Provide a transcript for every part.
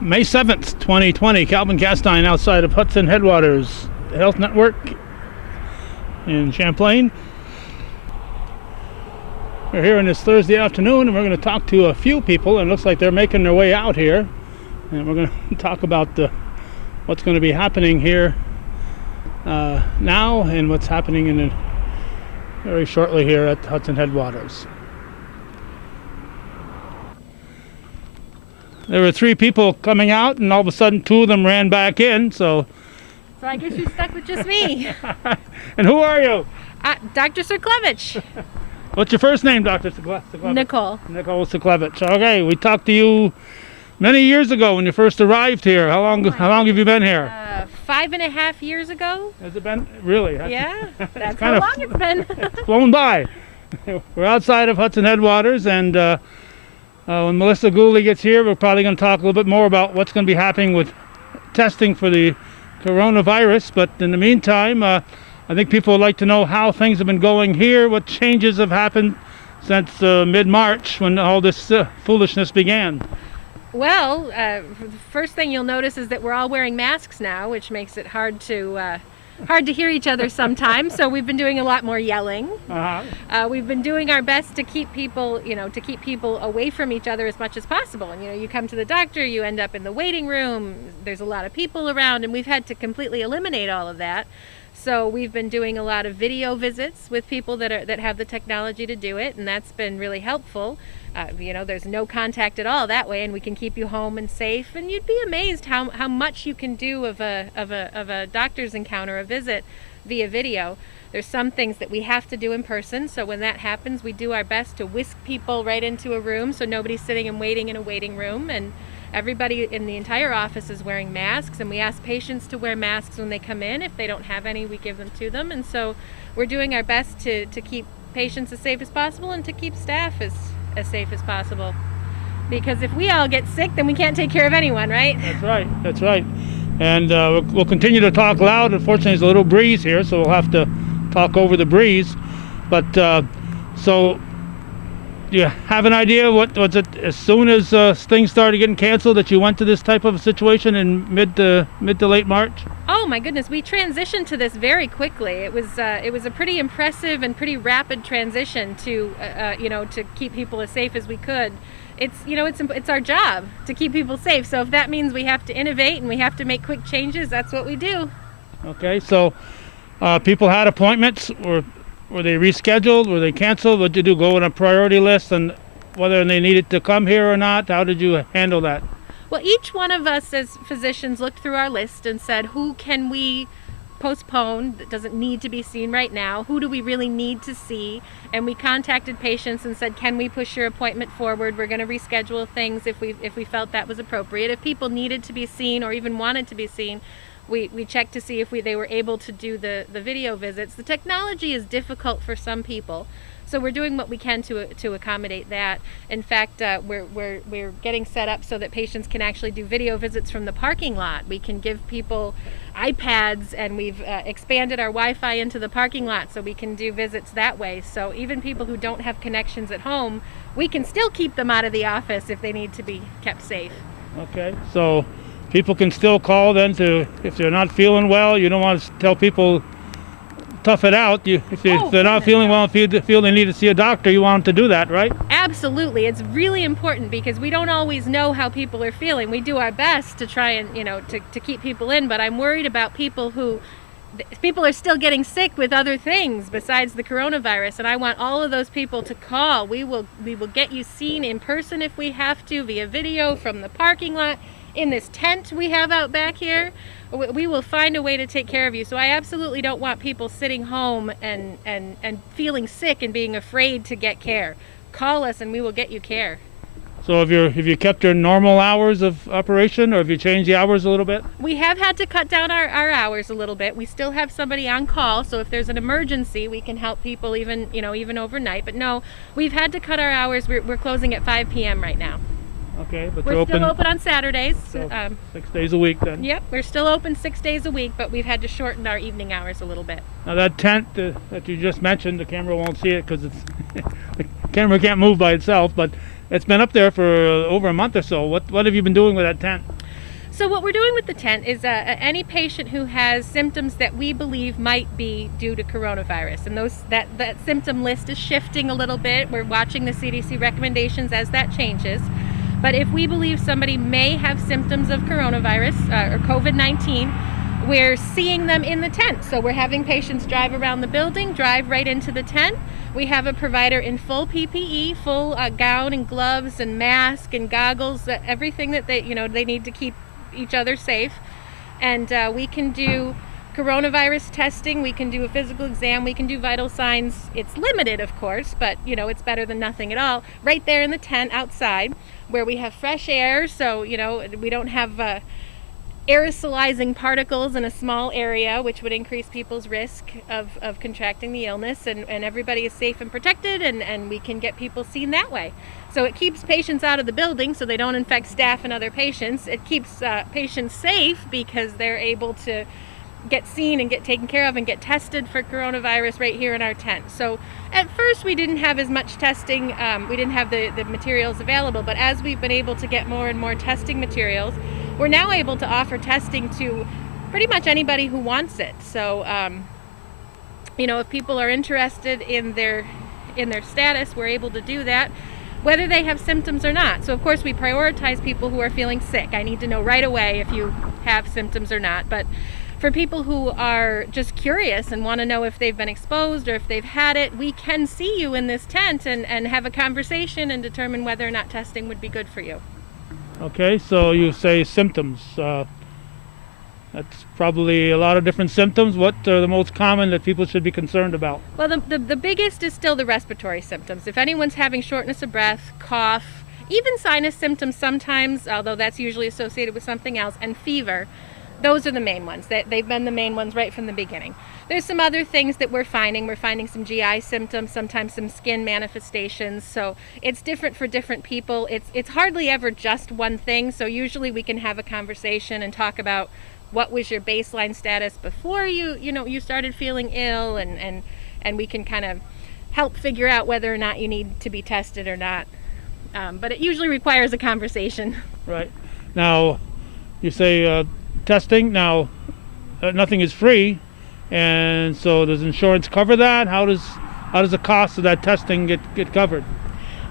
May 7th, 2020, Calvin Castine outside of Hudson Headwaters Health Network in Champlain. We're here on this Thursday afternoon, and we're going to talk to a few people, and it looks like they're making their way out here. And we're going to talk about what's going to be happening here now and what's happening very shortly here at Hudson Headwaters. There were 3 people coming out, and all of a sudden 2 of them ran back in, so I guess you're stuck with just me. And who are you? Dr. Sirklevich. What's your first name, Dr. Sirklevich? Nicole. Nicole Sirklevich. Okay, we talked to you many years ago when you first arrived here. How long have you been here? 5.5 years ago. Has it been? Really? Yeah, that's how long it's been. It's flown by. We're outside of Hudson Headwaters, and when Melissa Gooley gets here, we're probably going to talk a little bit more about what's going to be happening with testing for the coronavirus. But in the meantime, I think people would like to know how things have been going here, what changes have happened since mid-March when all this foolishness began. Well, the first thing you'll notice is that we're all wearing masks now, which makes it hard to hear each other sometimes. So we've been doing a lot more yelling. We've been doing our best to keep people, away from each other as much as possible. And you come to the doctor, you end up in the waiting room. There's a lot of people around, and we've had to completely eliminate all of that. So we've been doing a lot of video visits with people that have the technology to do it, and that's been really helpful. There's no contact at all that way, and we can keep you home and safe. And you'd be amazed how much you can do of a doctor's encounter, a visit, via video. There's some things that we have to do in person, so when that happens, we do our best to whisk people right into a room so nobody's sitting and waiting in a waiting room. And everybody in the entire office is wearing masks, and we ask patients to wear masks when they come in. If they don't have any, we give them to them. And so we're doing our best to keep patients as safe as possible and to keep staff as safe as possible. Because if we all get sick, then we can't take care of anyone, right? That's right. And we'll continue to talk loud. Unfortunately, there's a little breeze here, so we'll have to talk over the breeze. But so do you have an idea what was it as soon as things started getting canceled that you went to this type of a situation in mid to late March? Oh my goodness, we transitioned to this very quickly. It was a pretty impressive and pretty rapid transition to to keep people as safe as we could. It's our job to keep people safe. So if that means we have to innovate and we have to make quick changes, that's what we do. Okay, so people had appointments, or were they rescheduled? Were they canceled? What did you do? Go on a priority list, and whether they needed to come here or not? How did you handle that? Well, each one of us as physicians looked through our list and said, who can we postpone that doesn't need to be seen right now? Who do we really need to see? And we contacted patients and said, can we push your appointment forward? We're going to reschedule things if we felt that was appropriate. If people needed to be seen or even wanted to be seen, we checked to see if they were able to do the video visits. The technology is difficult for some people, so we're doing what we can to accommodate that. In fact, we're getting set up so that patients can actually do video visits from the parking lot. We can give people iPads, and we've expanded our Wi-Fi into the parking lot so we can do visits that way. So even people who don't have connections at home, we can still keep them out of the office if they need to be kept safe. Okay, so people can still call then if they're not feeling well. You don't want to tell people tough it out. If they're not feeling well, if you feel they need to see a doctor, you want them to do that, right? Absolutely. It's really important because we don't always know how people are feeling. We do our best to try and to keep people in, but I'm worried about people are still getting sick with other things besides the coronavirus, and I want all of those people to call. We will get you seen in person if we have to, via video from the parking lot, in this tent we have out back here. We will find a way to take care of you. So I absolutely don't want people sitting home and feeling sick and being afraid to get care. Call us and we will get you care. So have you kept your normal hours of operation, or have you changed the hours a little bit? We have had to cut down our hours a little bit. We still have somebody on call, so if there's an emergency, we can help people even overnight. But no, we've had to cut our hours. We're closing at 5 p.m. right now. Okay, but we're still open on Saturdays. So 6 days a week then? Yep, we're still open 6 days a week, but we've had to shorten our evening hours a little bit. Now that tent that you just mentioned, the camera won't see it because the camera can't move by itself, but it's been up there for over a month or so. What have you been doing with that tent? So what we're doing with the tent is any patient who has symptoms that we believe might be due to coronavirus, and that symptom list is shifting a little bit. We're watching the CDC recommendations as that changes. But if we believe somebody may have symptoms of coronavirus or COVID-19, we're seeing them in the tent. So we're having patients drive around the building, drive right into the tent. We have a provider in full PPE, full gown and gloves and mask and goggles, everything that they need to keep each other safe. And we can do coronavirus testing, we can do a physical exam, we can do vital signs. It's limited, of course, but it's better than nothing at all. Right there in the tent outside, where we have fresh air, so we don't have aerosolizing particles in a small area, which would increase people's risk of contracting the illness, and everybody is safe and protected, and we can get people seen that way. So it keeps patients out of the building so they don't infect staff and other patients. It keeps patients safe because they're able to get seen and get taken care of and get tested for coronavirus right here in our tent. So at first we didn't have as much testing, we didn't have the materials available, but as we've been able to get more and more testing materials, we're now able to offer testing to pretty much anybody who wants it. So if people are interested in their status, we're able to do that, whether they have symptoms or not. So of course we prioritize people who are feeling sick. I need to know right away if you have symptoms or not. But for people who are just curious and want to know if they've been exposed or if they've had it, we can see you in this tent and have a conversation and determine whether or not testing would be good for you. Okay, so you say symptoms. That's probably a lot of different symptoms. What are the most common that people should be concerned about? Well, the biggest is still the respiratory symptoms. If anyone's having shortness of breath, cough, even sinus symptoms sometimes, although that's usually associated with something else, and fever, those are the main ones. They've been the main ones right from the beginning. There's some other things that we're finding. We're finding some GI symptoms, sometimes some skin manifestations. So it's different for different people. It's hardly ever just one thing. So usually we can have a conversation and talk about what was your baseline status before you started feeling ill, and we can kind of help figure out whether or not you need to be tested or not. But it usually requires a conversation. Right. Now, you say testing. Now, nothing is free, and so does insurance cover that? How does the cost of that testing get covered?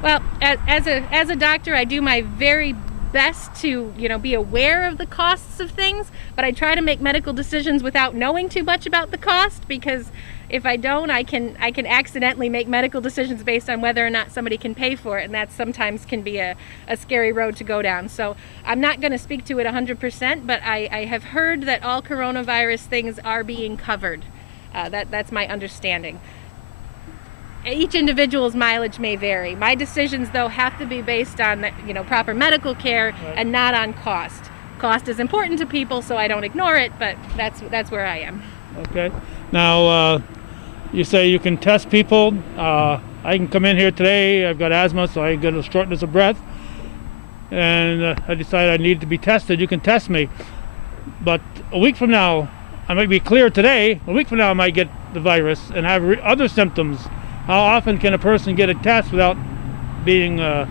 Well, as a doctor, I do my very best to be aware of the costs of things, but I try to make medical decisions without knowing too much about the cost, because if I don't, I can accidentally make medical decisions based on whether or not somebody can pay for it, and that sometimes can be a scary road to go down. So I'm not going to speak to it 100%, but I have heard that all coronavirus things are being covered. That's my understanding. Each individual's mileage may vary. My decisions, though, have to be based on proper medical care, right, and not on cost. Cost is important to people, so I don't ignore it, but that's where I am. Okay. Now, you say you can test people. I can come in here today. I've got asthma, so I get a shortness of breath, and I decide I need to be tested. You can test me, but a week from now, I might be clear today. A week from now, I might get the virus and have other symptoms. How often can a person get a test without being a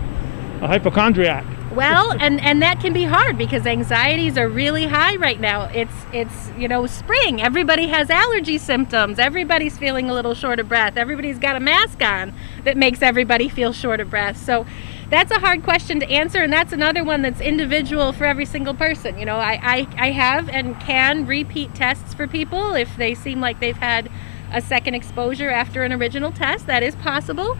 hypochondriac? Well, and that can be hard because anxieties are really high right now. It's spring. Everybody has allergy symptoms. Everybody's feeling a little short of breath. Everybody's got a mask on that makes everybody feel short of breath. So that's a hard question to answer, and that's another one that's individual for every single person. I have and can repeat tests for people if they seem like they've had a second exposure after an original test. That is possible.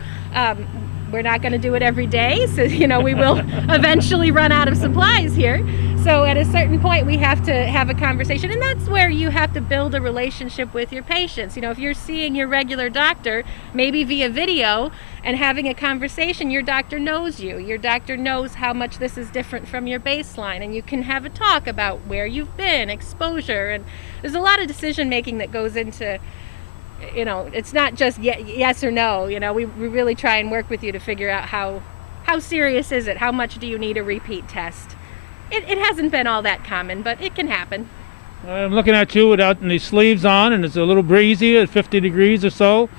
We're not going to do it every day, so we will eventually run out of supplies here. So at a certain point we have to have a conversation, and that's where you have to build a relationship with your patients. If you're seeing your regular doctor, maybe via video, and having a conversation, your doctor knows you. Your doctor knows how much this is different from your baseline, and you can have a talk about where you've been, exposure, and there's a lot of decision making that goes into it's not just yes or no. We really try and work with you to figure out how serious is it? How much do you need a repeat test? It hasn't been all that common, but it can happen. I'm looking at you without any sleeves on, and it's a little breezy at 50 degrees or so.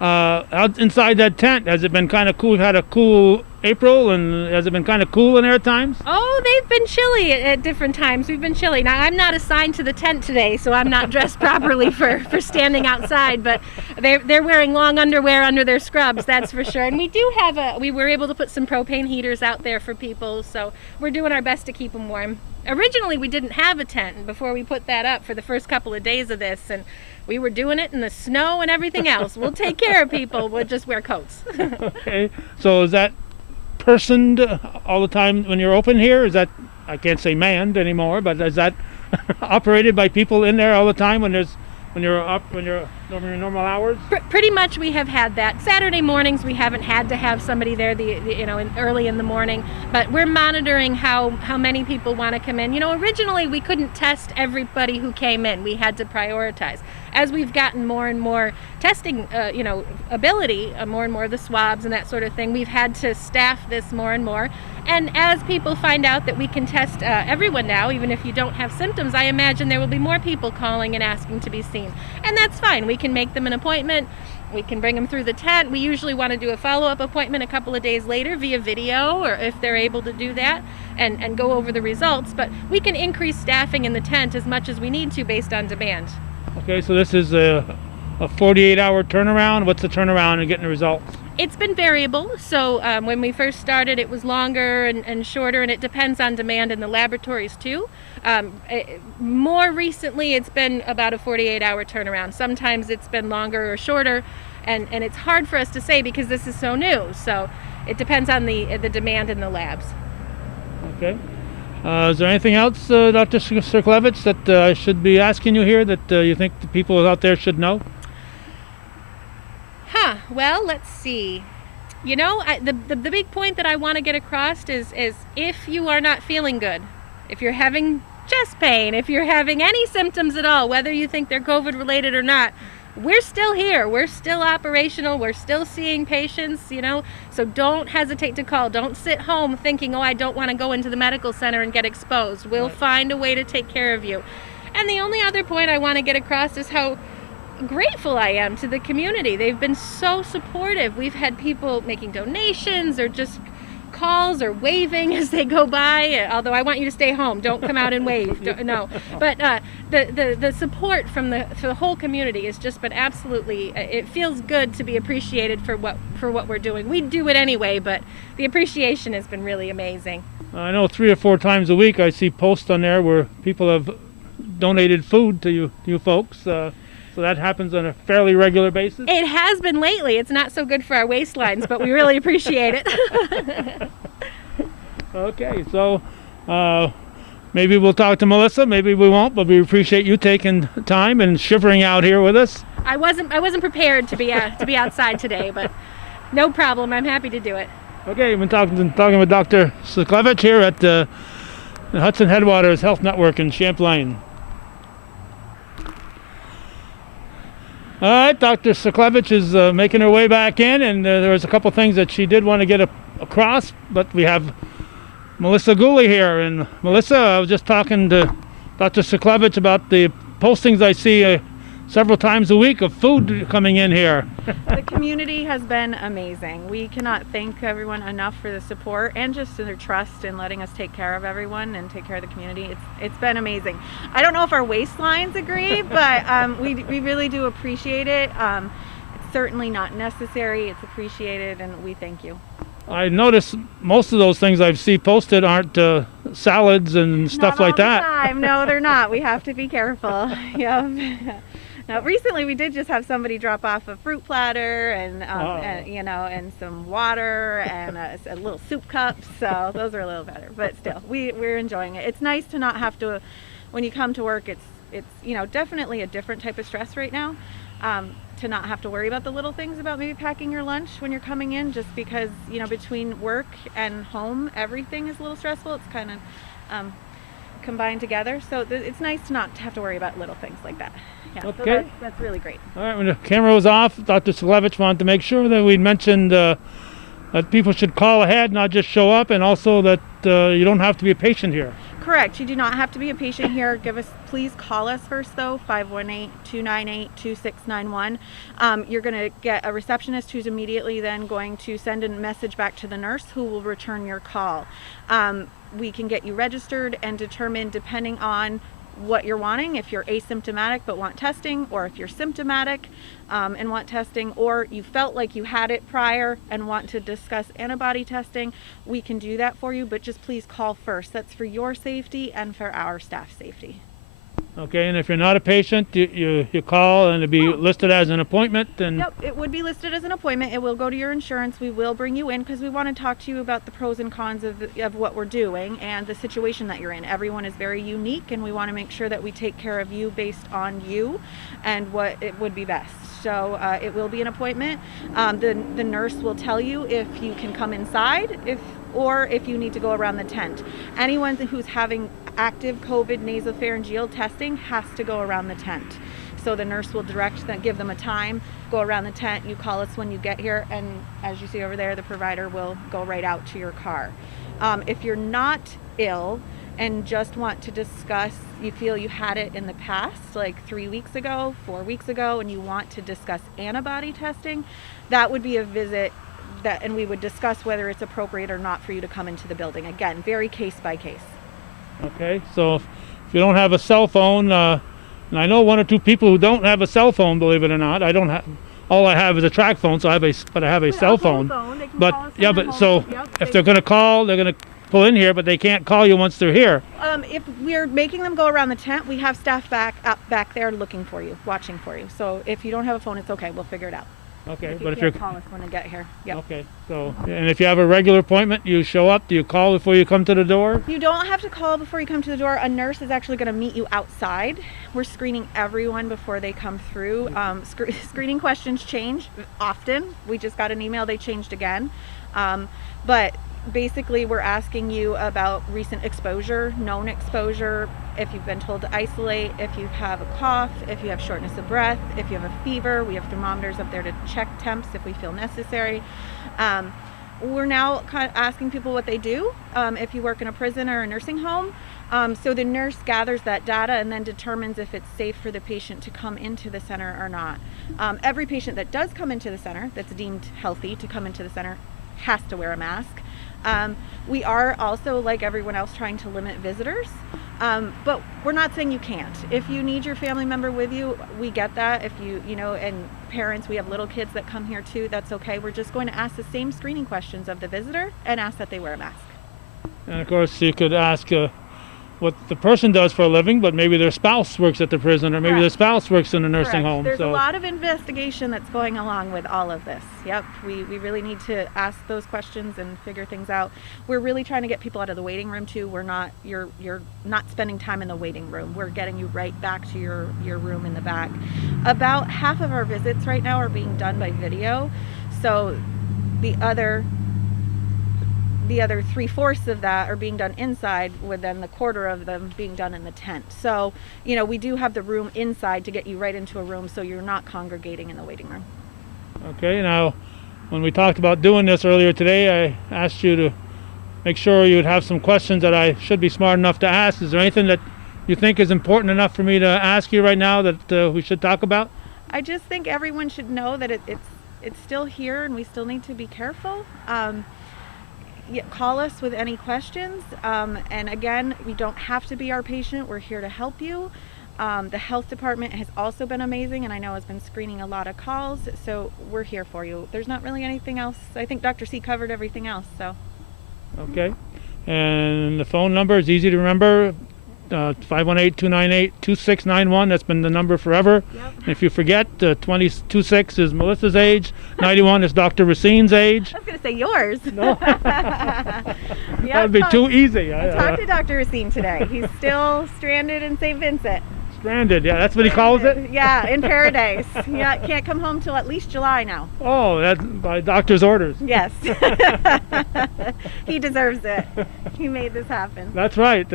Out inside that tent, has it been kind of cool? We've had a cool April, and has it been kind of cool in there at times? Oh, they've been chilly at different times. We've been chilly. Now, I'm not assigned to the tent today, so I'm not dressed properly for standing outside, but they're wearing long underwear under their scrubs, that's for sure. And we do have we were able to put some propane heaters out there for people, so we're doing our best to keep them warm. Originally, we didn't have a tent before we put that up for the first couple of days of this, and we were doing it in the snow and everything else. We'll take care of people. We'll just wear coats. Okay, so is that personed all the time when you're open here? Is that, I can't say manned anymore, but is that operated by people in there all the time when you're normal hours? Pretty much we have had that. Saturday mornings we haven't had to have somebody there early in the morning, but we're monitoring how many people want to come in. Originally we couldn't test everybody who came in. We had to prioritize. As we've gotten more and more testing ability, more and more of the swabs and that sort of thing, we've had to staff this more and more. And as people find out that we can test everyone now, even if you don't have symptoms, I imagine there will be more people calling and asking to be seen. And that's fine. We can make them an appointment. We can bring them through the tent. We usually want to do a follow-up appointment a couple of days later via video, or if they're able to do that, and go over the results. But we can increase staffing in the tent as much as we need to based on demand. Okay, so this is a 48-hour turnaround. What's the turnaround in getting the results? It's been variable. So when we first started, it was longer and shorter, and it depends on demand in the laboratories too. More recently, it's been about a 48-hour turnaround. Sometimes it's been longer or shorter, and it's hard for us to say because this is so new. So it depends on the demand in the labs. Okay. Is there anything else, Dr. Sirklevich, that I should be asking you here that you think the people out there should know? Well, let's see. The big point that I want to get across is if you are not feeling good, if you're having chest pain, if you're having any symptoms at all, whether you think they're COVID related or not, we're still here. We're still operational. We're still seeing patients, so don't hesitate to call. Don't sit home thinking, I don't want to go into the medical center and get exposed. We'll find a way to take care of you. And the only other point I want to get across is how grateful I am to the community. They've been so supportive. We've had people making donations or just calls or waving as they go by, although I want you to stay home. Don't come out and wave. No. But the support from the whole community has just been absolutely, it feels good to be appreciated for what we're doing. We do it anyway, but the appreciation has been really amazing. I know 3 or 4 times a week I see posts on there where people have donated food to you folks. So that happens on a fairly regular basis? It has been lately. It's not so good for our waistlines, but we really appreciate it. Okay, so maybe we'll talk to Melissa, maybe we won't, but we appreciate you taking time and shivering out here with us. I wasn't prepared to be outside today, but no problem. I'm happy to do it. Okay, we've been talking with Dr. Sirklevich here at the Hudson Headwaters Health Network in Champlain. All right, Dr. Sirklevich is making her way back in, and there was a couple things that she did want to get across, but we have Melissa Gooley here. And Melissa, I was just talking to Dr. Sirklevich about the postings I see several times a week of food coming in here. The community has been amazing. We cannot thank everyone enough for the support and just their trust in letting us take care of everyone and take care of the community. It's been amazing. I don't know if our waistlines agree, but we really do appreciate it. It's certainly not necessary. It's appreciated, and we thank you. I notice most of those things I see posted aren't salads and stuff like that. Not all the time. No, they're not. We have to be careful. Yeah. Now, recently we did just have somebody drop off a fruit platter and some water and a little soup cup, so those are a little better. But still, we're enjoying it. It's nice to not have to, when you come to work, it's definitely a different type of stress right now, to not have to worry about the little things about maybe packing your lunch when you're coming in, just because between work and home everything is a little stressful. It's kind of combined together, so it's nice to not have to worry about little things like that. Yeah, okay. So that's really great. All right, when the camera was off, Dr. Sirklevich wanted to make sure that we'd mentioned that people should call ahead, not just show up, and also that you don't have to be a patient here. Correct. You do not have to be a patient here. Please call us first though, 518-298-2691. You're going to get a receptionist who's immediately then going to send a message back to the nurse who will return your call. We can get you registered and determine, depending on what you're wanting, if you're asymptomatic but want testing, or if you're symptomatic and want testing, or you felt like you had it prior and want to discuss antibody testing, we can do that for you, but just please call first. That's for your safety and for our staff safety. Okay, and if you're not a patient, you call and it'll be listed as an appointment. And Yep, it would be listed as an appointment. It will go to your insurance. We will bring you in because we want to talk to you about the pros and cons of what we're doing and the situation that you're in. Everyone is very unique, and we want to make sure that we take care of you based on you and what it would be best. So it will be an appointment. The nurse will tell you if you can come inside, or if you need to go around the tent. Anyone who's having active COVID nasopharyngeal testing has to go around the tent. So the nurse will direct them, give them a time, go around the tent, you call us when you get here, and as you see over there, the provider will go right out to your car. If you're not ill and just want to discuss, you feel you had it in the past, like 3 weeks ago, 4 weeks ago, and you want to discuss antibody testing, that would be a visit and we would discuss whether it's appropriate or not for you to come into the building. Again, very case by case. okay, so if you don't have a cell phone, and I know one or two people who don't have a cell phone, believe it or not. I don't have. All I have is a track phone, so I have a cell phone. But yeah, but so if they're going to call, they're going to pull in here, but they can't call you once they're here. If we're making them go around the tent, we have staff back there looking for you, watching for you. So if you don't have a phone, it's okay. We'll figure it out. Okay, but if you're call us when you get here. Yep. Okay, so and if you have a regular appointment, you show up. Do you call before you come to the door? You don't have to call before you come to the door. A nurse is actually going to meet you outside. We're screening everyone before they come through. Screening questions change often. We just got an email they changed again, but basically we're asking you about recent exposure, known exposure, if you've been told to isolate, if you have a cough, if you have shortness of breath, if you have a fever. We have thermometers up there to check temps if we feel necessary. We're now kind of asking people what they do if you work in a prison or a nursing home. So the nurse gathers that data and then determines if it's safe for the patient to come into the center or not. Every patient that does come into the center, that's deemed healthy to come into the center, has to wear a mask. We are also, like everyone else, trying to limit visitors, but we're not saying you can't. If you need your family member with you, we get that. If and parents, we have little kids that come here too, that's okay. We're just going to ask the same screening questions of the visitor and ask that they wear a mask. And of course, you could ask what the person does for a living, but maybe their spouse works at the prison, or maybe their spouse works in a nursing home. There's a lot of investigation that's going along with all of this. Yep, we really need to ask those questions and figure things out. We're really trying to get people out of the waiting room too. You're not spending time in the waiting room. We're getting you right back to your room in the back. About half of our visits right now are being done by video, so the other 3/4 of that are being done inside, with then the quarter of them being done in the tent. So, we do have the room inside to get you right into a room so you're not congregating in the waiting room. Okay, now, when we talked about doing this earlier today, I asked you to make sure you would have some questions that I should be smart enough to ask. Is there anything that you think is important enough for me to ask you right now that we should talk about? I just think everyone should know that it's still here and we still need to be careful. Call us with any questions, and again, we don't have to be our patient. We're here to help you. The health department has also been amazing, and I know has been screening a lot of calls, so we're here for you. There's not really anything else. I think Dr. C covered everything else. So okay, and the phone number is easy to remember, 518-298-2691. That's been the number forever. Yep. If you forget, 26 is Melissa's age, 91 is Dr. Racine's age. I was going to say yours. No. That would be too easy. I talked to Dr. Racine today. He's still stranded in St. Vincent. Stranded, yeah, that's what he calls it? Yeah, in paradise. Yeah, can't come home till at least July now. Oh, that's by doctor's orders. Yes. He deserves it. He made this happen. That's right.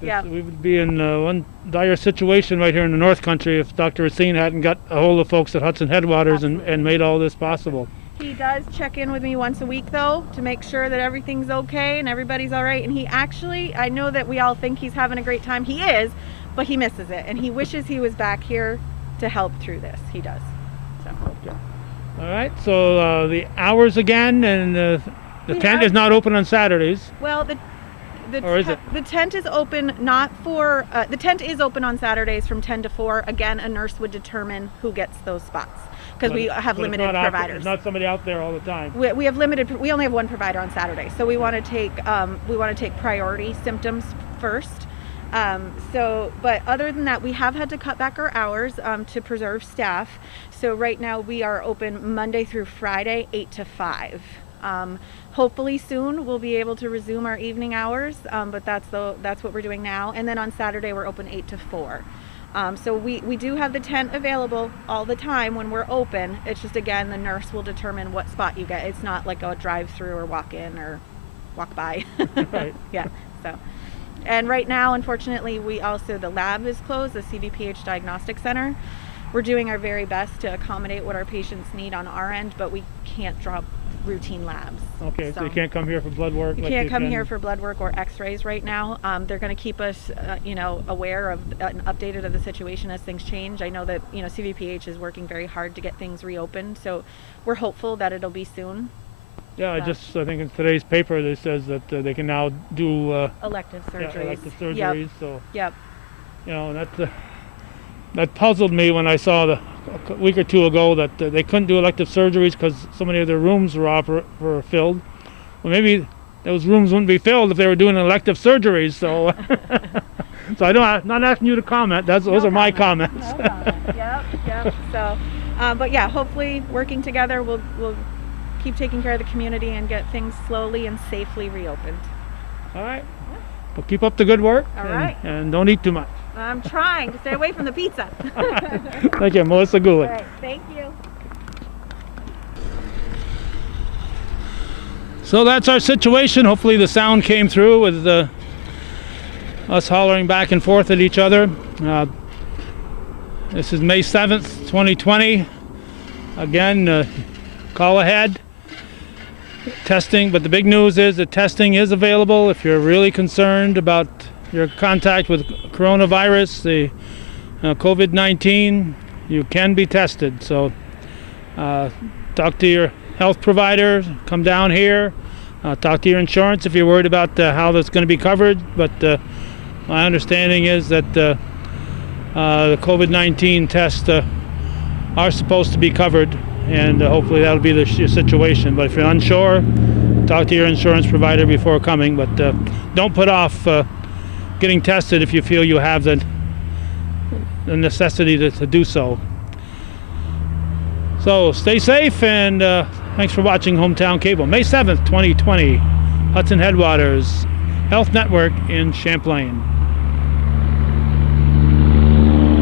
Yeah. We would be in one dire situation right here in the North Country if Dr. Racine hadn't got a hold of folks at Hudson Headwaters and made all this possible. He does check in with me once a week though to make sure that everything's okay and everybody's all right. And he actually, I know that we all think he's having a great time. He is, but he misses it, and he wishes he was back here to help through this. He does. So. Okay. All right. So the hours again, and the tent is not open on Saturdays. Well, or is it? The tent is open not for. The tent is open on Saturdays from 10 to 4. Again, a nurse would determine who gets those spots because we have limited providers. It's not somebody out there all the time. We have limited. We only have one provider on Saturday, so we want to take priority symptoms first. But other than that, we have had to cut back our hours to preserve staff. So right now we are open Monday through Friday, 8 to 5. Hopefully soon we'll be able to resume our evening hours, but that's what we're doing now. And then on Saturday we're open 8 to 4. So we do have the tent available all the time when we're open. It's just, again, the nurse will determine what spot you get. It's not like a drive-through or walk-in or walk by. Right. Yeah. So. And right now, unfortunately, the lab is closed, the CVPH Diagnostic Center. We're doing our very best to accommodate what our patients need on our end, but we can't draw routine labs. Okay, so you can't come here for blood work? You can't come here for blood work or x-rays right now. They're going to keep us, aware of and updated of the situation as things change. I know that, CVPH is working very hard to get things reopened, so we're hopeful that it'll be soon. Yeah, I think in today's paper it says that they can now do elective surgeries. Yeah, elective surgeries. Yep. So yep. That puzzled me when I saw a week or two ago that they couldn't do elective surgeries because so many of their rooms were filled. Well, maybe those rooms wouldn't be filled if they were doing elective surgeries. So, so I'm not asking you to comment. Those are my comments. No comment. Yep. So, but yeah, hopefully working together, we'll keep taking care of the community and get things slowly and safely reopened. All right. Well, keep up the good work. All right. And don't eat too much. I'm trying to stay away from the pizza. Thank you, Melissa Gooley. All right. Thank you. So that's our situation. Hopefully the sound came through with us hollering back and forth at each other. This is May 7th, 2020. Again, call ahead. Testing, but the big news is that testing is available if you're really concerned about your contact with coronavirus, the COVID-19. You can be tested. So talk to your health provider, come down here, talk to your insurance if you're worried about how that's going to be covered. But my understanding is that the COVID-19 tests are supposed to be covered, and hopefully that'll be your situation. But if you're unsure, talk to your insurance provider before coming. But don't put off getting tested if you feel you have the necessity to do so. So stay safe, and thanks for watching Hometown Cable. May 7th, 2020, Hudson Headwaters Health Network in Champlain.